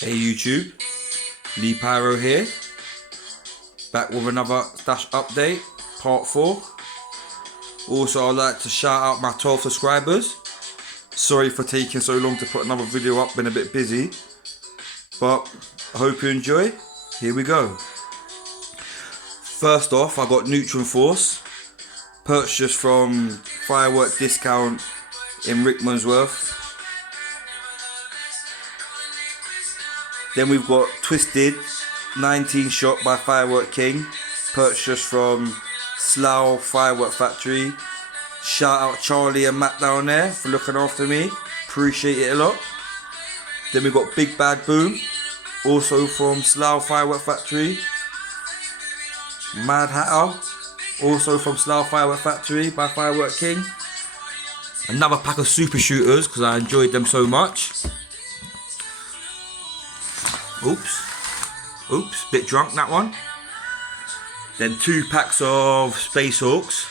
Hey YouTube, Lee Pyro here, back with another Stash update, part 4. Also I'd like to shout out my 12 subscribers. Sorry for taking so long to put another video up, been a bit busy, but I hope you enjoy. Here we go. First off, I got Neutron Force, purchased from Firework Discount in Rickmansworth. Then we've got Twisted 19 shot by Firework King, purchased from Slough Firework Factory. Shout out Charlie and Matt down there for looking after me, appreciate it a lot. Then we've got Big Bad Boom, also from Slough Firework Factory. Mad Hatter, also from Slough Firework Factory by Firework King. Another pack of super shooters because I enjoyed them so much. Oops, bit drunk that one. Then 2 packs of Space Hawks,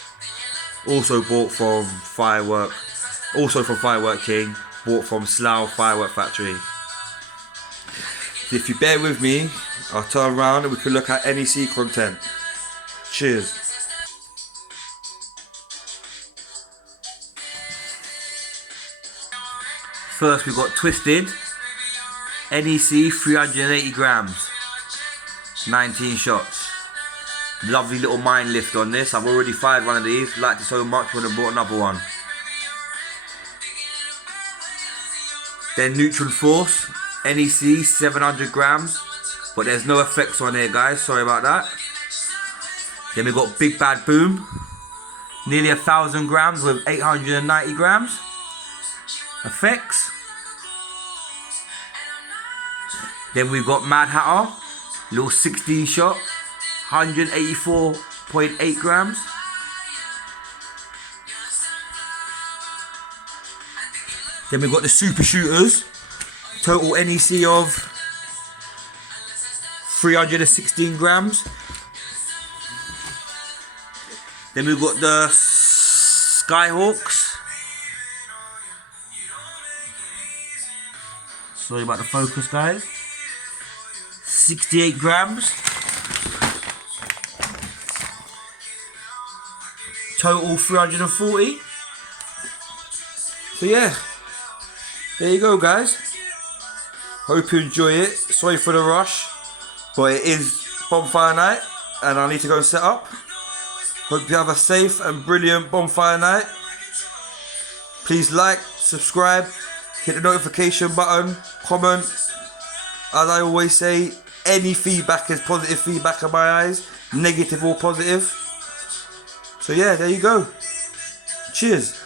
also bought from Firework King, bought from Slough Firework Factory. So if you bear with me, I'll turn around and we can look at NEC content. Cheers. First we've got Twisted NEC 380 grams, 19 shots. Lovely little mine lift on this. I've already fired one of these, liked it so much would have bought another one. Then Neutron Force NEC 700 grams, but there's no effects on here guys, sorry about that. Then we've got Big Bad Boom, nearly 1,000 grams with 890 grams effects. Then we've got Mad Hatter, little 16 shot, 184.8 grams. Then we've got the super shooters, total NEC of 316 grams. Then we've got the Skyhawks. Sorry about the focus guys. 68 grams. Total 340. So yeah, there you go guys. Hope you enjoy it. Sorry for the rush, but it is bonfire night and I need to go and set up. Hope you have a safe and brilliant bonfire night. Please like, subscribe, hit the notification button, comment. As I always say, any feedback is positive feedback in my eyes, negative or positive. So yeah, there you go. Cheers.